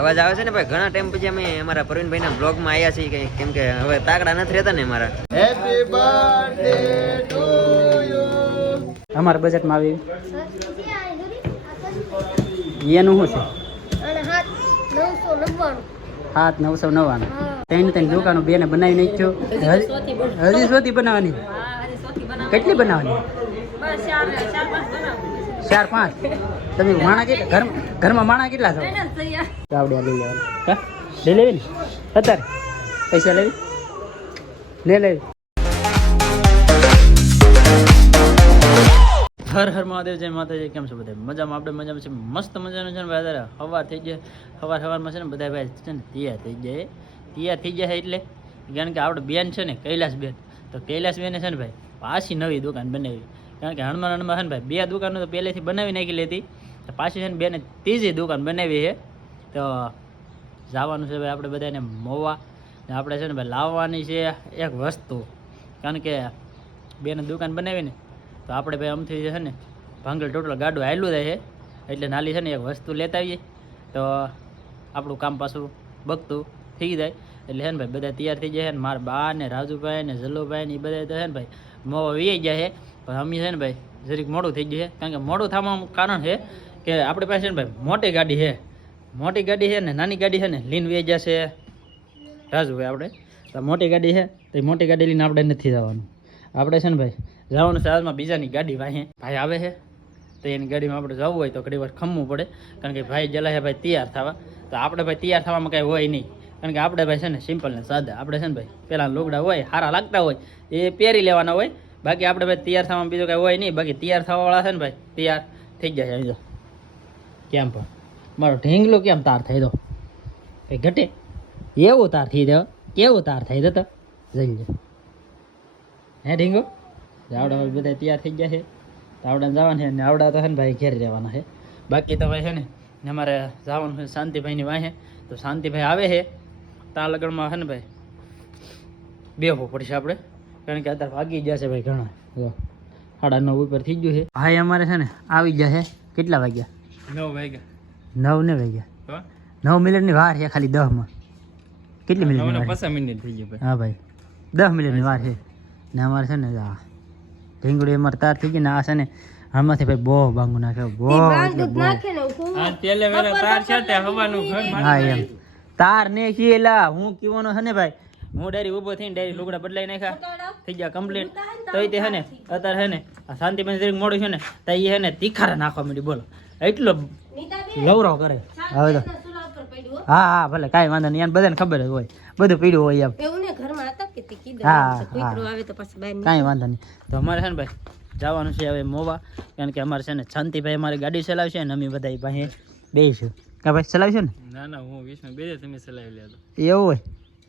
અવાજ આવે છે ને ભાઈ. ઘણા ટાઈમ પછી અમે અમારા પ્રવીણભાઈના બ્લોગમાં આવ્યા છીએ કેમ કે હવે તાકડા નથી રહેતા ને અમારા. Happy birthday to you. અમારા બજેટમાં આવી એનું શું છે? 7,999. ત્રણ દુકાનો બેને બનાવી નાખ્યો. હજી સોથી બનાવવાની? કેટલી બનાવવાની? 4-5. તમે માણા કેટલા ઘરમાં માણા કેટલા છો? ગાવડિયા લઈ લેવાનું. હા લઈ લેવી ને અત્યારે પૈસા લેવી લે લેવી. હર હર મહાદેવ, જય માતાજી. કેમ છો બધા? મજામાં? આપણે મજામાં છે. મસ્ત મજાનું છે ને ભાઈ. અત્યારે સવાર થઈ જાય. સવારમાં છે ને બધા ભાઈ છે ને તૈયાર થઈ જાય એટલે કારણ કે આપણે બેન છે ને કૈલાસ બેન, તો કૈલાસ બેને છે ને ભાઈ પાછી નવી દુકાન બનાવી. કારણ કે હણમાં છે ને ભાઈ 2 દુકાનો તો પહેલેથી બનાવી નાખી લેતી, તો પાછી છે ને બેને 3જી દુકાન બનાવી છે. તો જવાનું છે ભાઈ આપણે બધાને મોવા ને આપણે છે ને ભાઈ લાવવાની છે એક વસ્તુ. કારણ કે બેને દુકાન બનાવીને તો આપણે ભાઈ અમથી છે ને ભાંગલ ટોટલ ગાડું હાયલું જાય છે એટલે નાલી છે ને એક વસ્તુ લેતા આવીએ તો આપણું કામ પાછું બગતું થઈ જાય. એટલે છે ને ભાઈ બધા તૈયાર થઈ જાય છે ને મારા બા ને રાજુભાઈ ને જલ્લુભાઈ ને એ બધા તો છે ને ભાઈ મોવા વી જાય છે. પણ અમે છે ને ભાઈ જરીક મોડું થઈ ગયું છે. કારણ કે મોડું થવાનું કારણ છે કે આપણી પાસે છે ને ભાઈ મોટી ગાડી છે ને નાની ગાડી છે ને લીન વી જશે રાજુભાઈ આપણે. તો મોટી ગાડી છે તો મોટી ગાડી લઈને આપણે નથી જવાનું. આપણે છે ને ભાઈ જવાનું છે આજમાં બીજાની ગાડી ભાઈ આવે છે તો એની ગાડીમાં આપણે જવું હોય તો ઘણી વાર ખમવું પડે. કારણ કે ભાઈ જલા છે ભાઈ તૈયાર થવા, તો આપણે ભાઈ તૈયાર થવામાં કાંઈ હોય નહીં. કારણ કે આપણે ભાઈ છે ને સિમ્પલ ને સાદા. આપણે છે ને ભાઈ પેલા લુગડા હોય સારા લાગતા હોય એ પહેરી લેવાના હોય. બાકી આપણે ભાઈ તૈયાર થવામાં બીજું કાંઈ હોય નહીં. બાકી તૈયાર થવાવાળા છે ને ભાઈ તૈયાર થઈ જાય છે. કેમ પણ મારો ઢીંગલો કેમ તાર થઈ દો કંઈ ઘટે એવું તાર થઈ દો, કેવું તાર થઈ દો તો જઈ જાય હે ઢીંગો. આવડા બધા તૈયાર થઈ ગયા છે તો આવડા જવાનું છે ને આવડા તો છે ને ભાઈ ઘેર રહેવાના છે. બાકી તો ભાઈ છે ને અમારે જવાનું છે શાંતિભાઈની વાંહે. તો શાંતિભાઈ આવે છે ત્યાં લગનમાં છે ને ભાઈ બેહવું પડશે આપણે. કારણ કે અત્યારે ભાગી ગયા છે ભાઈ ઘણા. 9:30 ઉપર થઈ ગયું છે. ભાઈ અમારે છે ને આવી ગયા છે. કેટલા વાગ્યા? 9 વાગ્યા. 9 ને વાગ્યા 9 મિનિટની વાર છે ખાલી 10માં. કેટલી મિનિટ? 5 મિનિટ થઈ ગઈ. હા ભાઈ 10 મિનિટની વાર છે ને અમારે છે ને ઢીંગડી અમારે તાર થઈ ગઈ ને આ છે ને આમાંથી ભાઈ બહુ બાંગુ નાખ્યો. હા એમ તાર ને ખીલા હું કીવાનો છે ને ભાઈ હું ડાયરી ઊભો થઈને ડાયરી લુગડા બદલાઈ નાખ્યા થઈ ગયા કમ્પ્લીટ. તો એ છે ને અત્યારે છે ને આ શાંતિબેન જરીક મોડું છે ને તો એ છે ને તીખારા નાખવા માંડી. બોલો એટલો લવરાવ કરે. હવે તો હા ભલે કાંઈ વાંધો નહીં. બધાને ખબર જ હોય બધું પીડ્યું હોય એમ. કાંઈ વાંધો નહીં. તો અમારે છે ને ભાઈ જવાનું છે હવે મોવા. કારણ કે અમારે છે ને શાંતિભાઈ અમારી ગાડી ચલાવશે ને અમે બધા પાસે બેસીશું. કા ભાઈ ચલાવશો ને? ના હું 20 બે તમે ચલાવી લેજો. એવું હોય?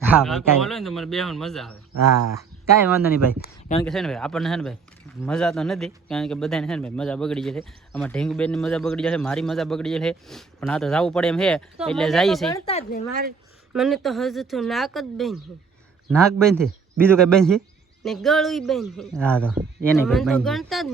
હા ભાઈ કાંઈ તમારે બેહવાની મજા આવે. હા કાંઈ વાંધો નહીં ભાઈ. કારણ કે છે ને ભાઈ આપણને છે ને ભાઈ મજા તો નથી. કારણ કે બધાને છે ને ભાઈ મજા બગડી જશે. અમારા ઢીંગુબેનની મજા બગડી જશે, મારી મજા બગડી જશે. પણ આ તો જવું પડે એમ છે એટલે જાય છે. મને તો હજુ તો નાક જ બેન છે. નાક બેન છે? બીજું કઈ બેન છે? ને ગળું બેન છે. હા તો એને કઈ બેન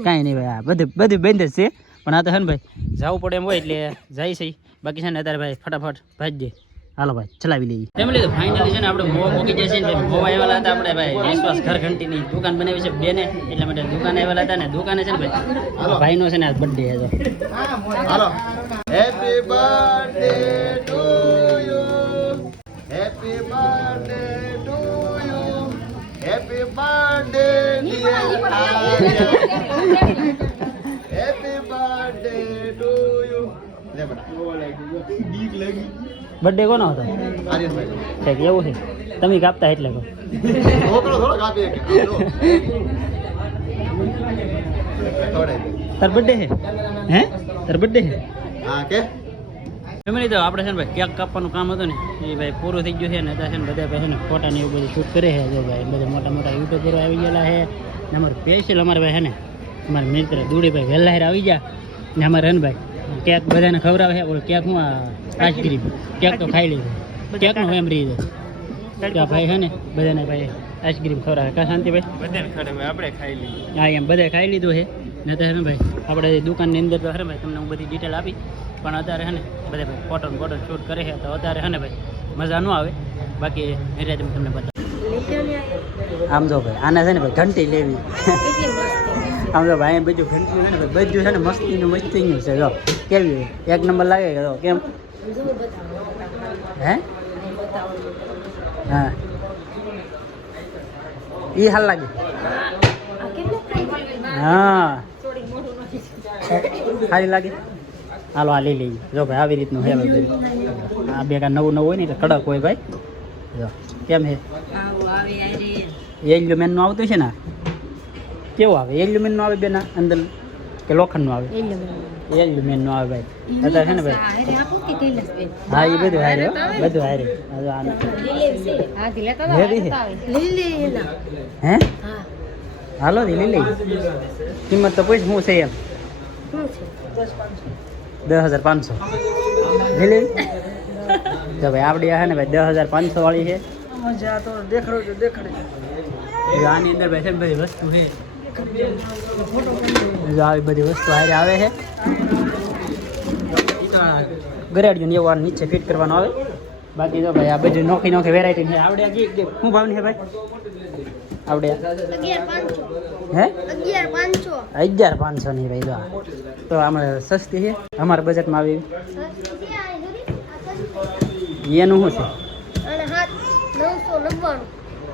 કાંઈ નહીં ભાઈ. આ બધું બેન જ છે. પણ આ તો છે ને ભાઈ જવું પડે એમ હોય એટલે જાય છે. બાકી છે ને અત્યારે ભાઈ ફટાફટ ભાજી દે. હાલો ભાઈ ચલાવી લઈએ. ફેમિલી તો ફાઇનલી છે ને આપણે મોવા મૂકી જાય છે ને મોવા આવેલા હતા આપણે ભાઈ વિશ્વાસ ઘર ઘંટીની દુકાન બનાવી છે બેને. એટલા માટે દુકાને આવેલા હતા ને દુકાને છે ને ભાઈ ભાઈનો છે ને આજ બર્થડે છે. Hello happy birthday to you, happy birthday to you, happy birthday dear Aryan, happy birthday to you. લે બટા બીક લાગી. બર્થડે કોનો હતો? આર્યનભાઈ. છે કે એવું છે? તમે કાપતા એટલે કહો. છોકરો થોડો કાપી કે તાર બર્થડે છે? હે તાર બર્થડે છે? હા કે ફેમિલી તો આપણે છે ને ભાઈ કેક કાપવાનું કામ હતું ને એ ભાઈ પૂરું થઈ ગયું છે ને અત્યારે છે ને બધા ભાઈ છે ને ફોટા ને એવું બધું શૂટ કરે છે. જો ભાઈ બધા મોટા મોટા યુટ્યુબરો આવી ગયેલા છે ને અમારે સ્પેશિયલ અમારે ભાઈ છે ને અમારા મિત્ર દુડીભાઈ વહેલા આવી ગયા ને અમારે હે ને ભાઈ કેક બધાને ખવડાવે છે. ઓલો કેક હું આઈસ્ક્રીમ કેક તો ખાઈ લીધો. કેકનો એમ રહી જાય ભાઈ છે ને બધાને ભાઈ આઈસ્ક્રીમ ખવડાવે. કા શાંતિ ભાઈ? બધાને ખવડાવે આપણે ખાઈ લીધું. હા એમ બધા ખાઈ લીધું છે. ને તો હે ને ભાઈ આપણે દુકાનની અંદર તો હે ને ભાઈ તમને હું બધી ડિટેલ આપી પણ અત્યારે હે ને બધા ભાઈ ફોટો શૂટ કરે છે તો અત્યારે હે ને ભાઈ મજા ન આવે બાકી એ રીતે તમને બતાવું આમ જો ભાઈ આને છે ને ભાઈ ઘંટી લેવી આમ જો ભાઈ બીજું ઘંટી છે ને ભાઈ બધું છે ને મસ્તીનું છે જો કેવી હોય એક નંબર લાગે કે જો કેમ હે હા એ હાલ લાગે હા સારી લાગે હાલો આ લઈ લઈએ જો ભાઈ આવી રીતનું હે ભાઈ આ બે કા નવું હોય ને એટલે કડક હોય ભાઈ જો કેમ હે એલ્યુમિનિયમ નું આવતું છે ને કેવું આવે એલ્યુમિનિયમ નું આવે બેના અંદર કે લોખંડ નું આવે એલ્યુમિનિયમ નું આવે ભાઈ અત્યારે છે ને ભાઈ હા એ બધું હારે હે હાલો લઈ લઈ કિંમત તો પૂછ શું છે એમ 10,500 લઈ લઈ જો ભાઈ આપણી આ ને ભાઈ 10,500 વાળી છે આની અંદર ભાઈ છે ને બધી વસ્તુ છે જો આવી બધી વસ્તુ હારે આવે છે ગરાડિયું ને એવું નીચે ફિટ કરવાનું આવે બાકી જો ભાઈ આ બધી નોખી વેરાયટી છે આવડે શું ભાવની છે ભાઈ આવડે 11,500 હે 11,500 ની ભાઈ તો આમાં સસ્તી છે અમારા બજેટમાં આવી એનું શું છે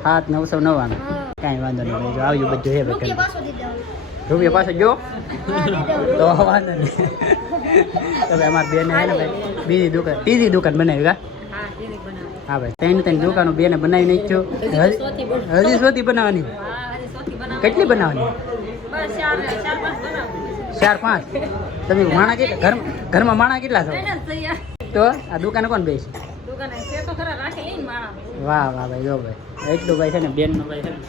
7,999 કાંઈ વાંધો નહીં ભાઈ જો આવ્યું બધું છે ભાઈ રૂપિયા પાછો જો તો વાંધો નહીં તો ભાઈ અમારા બેને છે ને ભાઈ ત્રીજી દુકાન બનાવી હા ભાઈ ત્રણ દુકાનો બેને બનાવી નાખ્યો હજી સોથી બનાવવાની કેટલી બનાવવાની 4-5 તમે માણા કેટલા ઘરમાં માણા કેટલા છો તો આ દુકાને કોણ બેસી વાહ ભાઈ જો ભાઈ એટલું ભાઈ છે ને બેનનો ભાઈ છે ને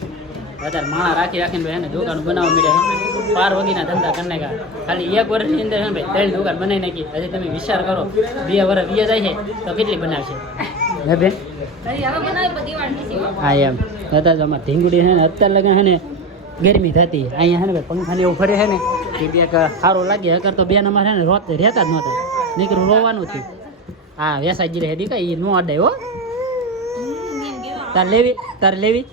વધારે માણા રાખીને ભાઈ ને દુકાન બનાવવા મળ્યા 4 વાગીના ધંધા કરી નાખ્યા ખાલી 1 વર્ષની અંદર છે ને ભાઈ 3 દુકાન બનાવી નાખી હજી તમે વિચાર કરો 2 વર્ષ વીએ જાય છે તો કેટલી બનાવશે હે બેન હા એમ દાદા તો અમારે ઢીંગુડી છે ને અત્યારે લગન છે ને ગરમી થતી અહીંયા છે ને ભાઈ પંખાને એવું ફરે છે ને કે બે સારું લાગે અગર તો બેન અમારે છે ને રહેતા જ નહોતા નીકળું રોવાનું થયું હા વેસાજી રહે દી કઈ નો અડાય હો તાર લેવી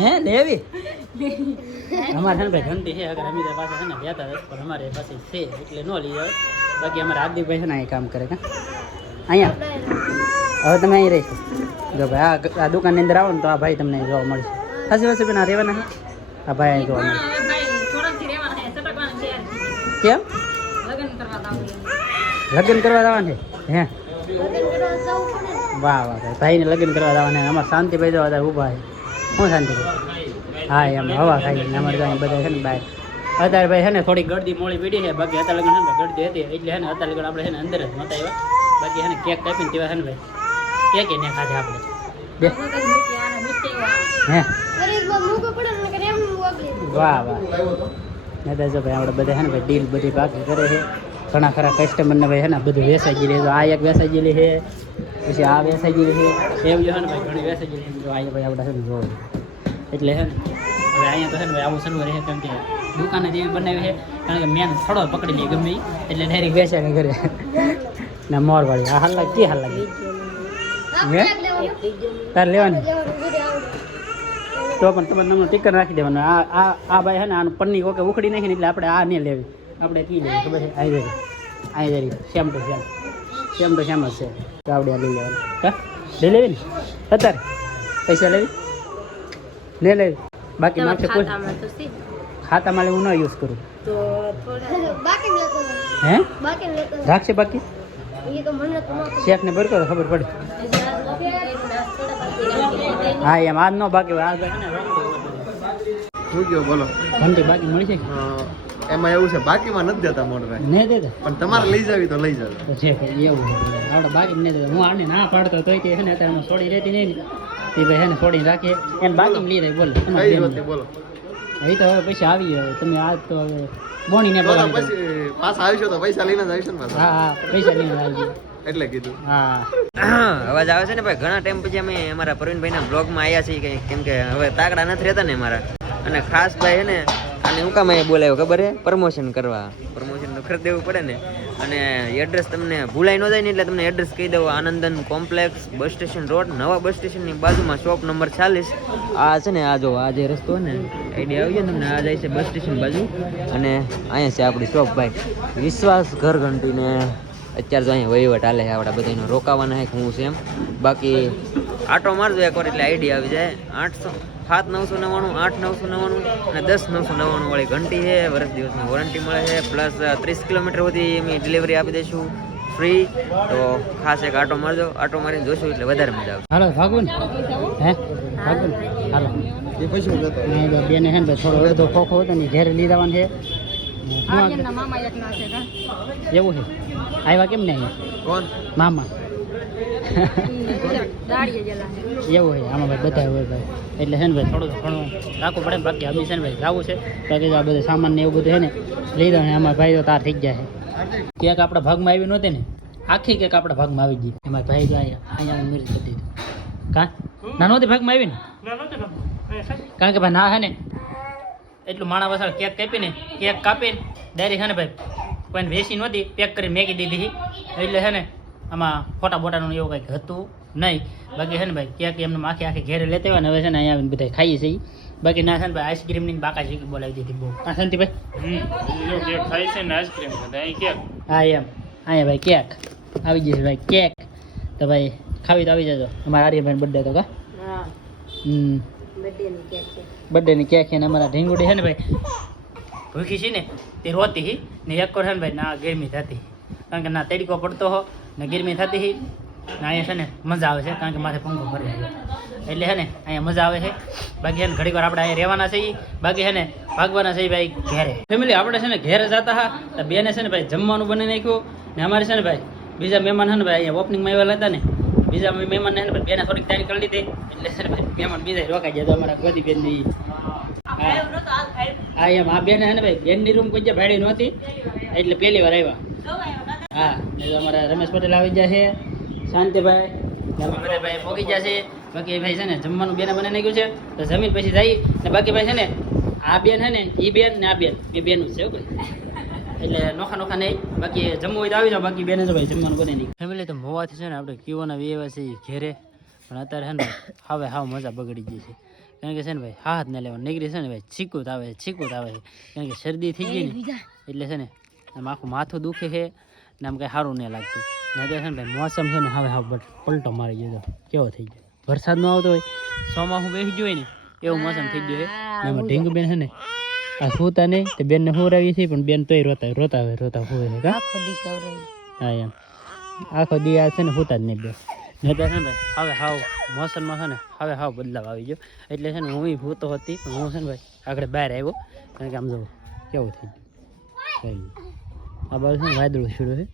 હે લેવી અમારે છે ને ભાઈ ઘંટી છે અગર અમીર પાસે છે ને બેતા પણ અમારે પાસે છે એટલે ન લઈ જાય બાકી અમારે હાર્દિકભાઈ છે ને અહીં કામ કરે કા અહીંયા હવે તમે અહીં રહીશો જો ભાઈ આ દુકાનની અંદર આવો ને તો આ ભાઈ તમને જોવા મળશે ખાસી વર્ષે પેલા રહેવાના આ ભાઈ અહીં જોવા મળશે કેમ લગ્ન કરવા જવાનું છે હે વાહ ભાઈને લગ્ન કરવા જવાના અમારે શાંતિભાઈ જવા હતા ઊભા છે શું શાંતિભાઈ હા એમ હવા ખાઈ અમારે ત્યાં બધા છે ને બહાર અત્યારે ભાઈ છે ને થોડી ગળદી મોડી પીડી છે બાકી અત્યારે લગ્ન છે ને ગળદી હતી એટલે છે ને અત્યારે લગ્ન આપણે છે ને અંદર જ નહોતા આવ્યા બાકી છે ને કેક કાપીને તેવા છે ને ભાઈ કેક ને ખાધે આપણે બે હે વાહ નહીં જો ભાઈ આપણે બધા છે ને ભાઈ ડીલ બધી બાકી કરે છે ઘણા ખરા કસ્ટમરને ભાઈ છે ને બધું વેસાઈ ગયેલી તો આ એક વેસાઈ ગયેલી છે પછી આ વેસાઈ ગયેલી છે એવું છે ને ભાઈ ઘણી વેસાઈ ગયેલી તો અહીંયા ભાઈ આપણે છે ને જોવું એટલે છે ને હવે અહીંયા તો છે ને ભાઈ આવું શરૂ રહે કેમ કે દુકાને જેવી બનાવી છે કારણ કે મેન થોડો પકડી લઈએ ગમે એટલે ડાયરેક્ટ વેચાય ને ઘરે ને મોરવાળી આ હાલ લાગી હાલ લાગી તારે લેવાની તો પણ તમારે નમનું ટીકર રાખી દેવાનું આ ભાઈ છે ને આનું પન્ની ઓકે ઉખડી નાખીને એટલે આપણે આ નહીં લેવી આપણે કી લેવી ખબર છે આઈ જરી સેમ ટુ સેમ જ છે તો આપણે આ લઈ લેવાનું હા લઈ લેવી ને અત્યારે પૈસા લેવી લે લેવી બાકી માથે કોઈ ખાતામાં હું ન યુઝ કરું હે રાખશે બાકી શેફને બર કરો ખબર પડે હા એમ આજ નો બાકી હોય શું બોલો ઘંટી બાકી મળી છે એમાં એવું છે બાકીમાં નથી દેતા મોટભાઈ નહીં દેતા પણ તમારે લઈ જાવી તો લઈ જાવ છે એવું આપણે બાકી નહીં દેતા હું આને ના પાડતો તોય તે છે ને અત્યારે છોડી રહેતી નહીં ને એ ભાઈ છે ને છોડીને રાખીએ એને બાકી લઈ રહી બોલો બોલો એ તો હવે પૈસા આવી ગયો તમે આજ તો હવે બોણીને પછી પાછા આવીશો તો પૈસા લઈને જ આવીશો ને પાછા હા પૈસા લઈને આવી ગયો એટલે કીધું હા અવાજ આવે છે ને ભાઈ ઘણા ટાઈમ પછી અમે અમારા પ્રવીણભાઈના બ્લોગમાં આવ્યા છીએ કેમ કે હવે તાકડા નથી રહેતા ને અમારા અને ખાસ ભાઈ છે ને અને હું કામ અહીંયા બોલાવ્યો ખબર હે પ્રમોશન કરવા પ્રમોશન તો કરી દેવું પડે ને અને એડ્રેસ તમને ભૂલાઈ ન જાય ને એટલે તમને એડ્રેસ કહી દઉં Anandan complex bus station road નવા બસ સ્ટેશનની બાજુમાં શોપ નંબર 40 આ છે ને આ જો આ જે રસ્તો ને આઈડિયા આવી જાય ને તમને આ જાય છે બસ સ્ટેશન બાજુ અને અહીંયા છે આપણી શોપ ભાઈ વિશ્વાસ ઘર ઘંટીને અત્યારે તો અહીંયા વહીવટ હાલે છે આપણા બધાનો રોકાવાના છે હું છે એમ બાકી આટો મારજો એકવાર એટલે આઈડિયા આવી જાય 800 7 999 8 999 અને 10 999 વાળી ઘંટી છે વર્ષ દિવસની વોરંટી મળે છે પ્લસ 30 કિલોમીટર સુધી અમે ડિલિવરી આપી દઈશું ફ્રી તો ખાસ એક આટો મારજો આટો મારીને જોશું એટલે વધારે મજા આવશે હાલો ભાગુન હે ભાગુન હાલો એ પછી મેં તો બેને હે ને થોડો અડધો ખોખો હતો ને ઘેર લઈ જવાનું છે એવું છે આવ્યા કેમ ને અહીંયા કોણ મામા એવું હોય આમાં ભાઈ બધા હોય ભાઈ એટલે છે ને ભાઈ થોડું ઘણું રાખવું પડે બાકી અમે છે ને ભાઈ જવું છે બાકી આ બધું સામાન ને એવું બધું છે ને લઈ દો ને અમારા ભાઈ તો તાર થઈ જાય છે કેક આપણા ભાગમાં આવી નહોતી ને આખી કેક આપણા ભાગમાં આવી ગઈ અમારા ભાઈ તો અહીંયા મિર્ચ કરી દીધું કાં ના નહોતી ભાગમાં આવી ને કારણ કે ભાઈ ના હે ને એટલું માણા વસાળ કેક કાપીને કેક કાપીને ડાયરેક્ટ છે ને ભાઈ કોઈને વેચી નહોતી પેક કરી મેકી દીધી એટલે છે ને આમાં ફોટા બોટાનું એવું કંઈક હતું નહીં બાકી છે ને ભાઈ કેક એમને આખી ઘેરે લેતા હોય ને હવે છે ને અહીંયા આવીને બધા ખાઈએ છીએ બાકી ના છે ને ભાઈ આઈસ્ક્રીમની બાકા શીખી બોલાવી દીધી બહુ હા શાંતિભાઈ ખાય છે ને આઈસ્ક્રીમ કેક હા એમ અહીંયા ભાઈ કેક આવી જશે ભાઈ કેક તો ભાઈ ખાવી તો આવી જજો અમારા આર્યભાઈ બર્થડે તો કા બર્થડેની કેક છે ને અમારા ઢીંગુડી છે ને ભાઈ ભૂખી છે ને તે રોતી હી ને એક વાર છે ને ભાઈ ના ગરમી થતી કારણ કે ના તડકો પડતો હો ને ગરમી થતી હી ને અહીંયા છે ને મજા આવે છે કારણ કે માથે પંખો ભરે છે એટલે છે ને અહીંયા મજા આવે છે બાકી છે ને ઘડીક વાર આપણે અહીંયા રહેવાના છે બાકી છે ને ભાગવાના છે ભાઈ ઘેરે ફેમિલી આપણે છે ને ઘેરે જતા હા તો બેને છે ને ભાઈ જમવાનું બની નાખ્યું ને અમારે છે ને ભાઈ બીજા મહેમાન છે ને ભાઈ અહીંયા ઓપનિંગમાં આવેલા હતા ને બીજા મહેમાનને છે ને ભાઈ બેને થોડીક તૈયારી કરી લીધી એટલે છે ને ભાઈ મહેમાન બીજા રોકાઈ ગયા તો અમારા ગોદી બેનની હા એમ આ બેન છે ને ભાઈ બેનની રૂમ કોઈ જ્યાં ભાડી નહોતી એટલે પહેલી વાર આવ્યા હા એટલે અમારા રમેશ પટેલ આવી ગયા છે શાંતિભાઈ બધા ભાઈ પોગી ગયા છે બાકી ભાઈ છે ને જમવાનું બેને બને નાખ્યું છે તો જમીન પછી જઈ ને બાકી ભાઈ છે ને આ બેન છે ને એ બેન ને આ બેન એ બેનું જ છે ભાઈ એટલે નોખા નોખા નહીં બાકી જમવું હોય તો આવી જાવ બાકી બેને તો ભાઈ જમવાનું બને નહીં ફેમિલી તો મોવાથી છે ને આપણે કીઓના વેવા છે એ ઘેરે પણ અત્યારે છે ને હવે હાવ મજા બગડી ગઈ છે કારણ કે છે ને ભાઈ હાથ ને લેવા નીકળી છે ને ભાઈ છીકુત આવે છે કારણ કે શરદી થઈ ગઈ ને એટલે છે ને આમ આખું માથું દુખે છે ને આમ કંઈ સારું નહીં લાગતું ને અત્યારે છે ને ભાઈ મોસમ છે ને હવે હાવ પલટો મારી ગયો કેવો થઈ ગયો વરસાદ ન આવતો હોય ચોમાસું બેસી ગયો હોય ને એવું મોસમ થઈ ગયું છે ને એમાં ઢીંગુ બેન છે ને આ સુતા નહીં તે બેનને હુરાવીએ છીએ પણ બેન તોય રોતા હોય છે કા હા એમ આખો દી આ છે ને હુતા જ નહીં બે ને અત્યારે છે ને ભાઈ હવે હાવ મોસમમાં છે ને હવે હાવ બદલાવ આવી ગયો એટલે છે ને હું ભૂતો હતી પણ હું છે ને ભાઈ આગળ બહાર આવ્યો કારણ કે આમ જો કેવું થઈ ગયું આ બાજુ છે ને વાદળું શરૂ છે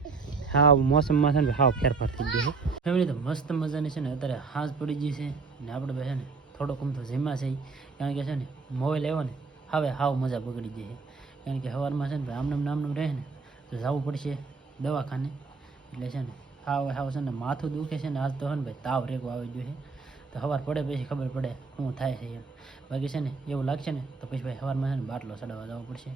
હાવ મોસમમાં છે ને હાવ ફેરફાર થઈ ગયો છે ફેમિલી તો મસ્ત મજાની છે ને અત્યારે હાંસ પડી ગઈ છે ને આપણે ભાઈ છે ને થોડોક તો જીમા છે કારણ કે છે ને મોબાઈલ આવ્યો ને હવે હાવ મજા બગડી ગઈ છે કારણ કે સવારમાં છે ને ભાઈ આમનામ રહે ને તો જવું પડશે દવાખાને એટલે છે ને હાવ છે ને માથું દુખે છે ને આજ તો છે ને ભાઈ તાવ રેગો આવી ગયો છે તો સવાર પડે પછી ખબર પડે શું થાય છે એમ બાકી છે ને એવું લાગશે ને તો પછી ભાઈ સવારમાં છે ને બાટલો ચડાવવા જવો પડશે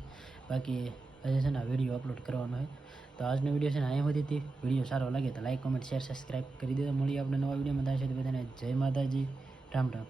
બાકી હજી છે ને આ વિડીયો અપલોડ કરવાનો હોય તો આજનો વિડીયો છે ને અહીંયા સુધી વિડીયો સારો લાગે તો લાઈક કોમેન્ટ શેર સબસ્ક્રાઈબ કરી દેજો મળીએ આપણે નવા વિડીયોમાં ત્યાં સુધી બધાને જય માતાજી રામ રામ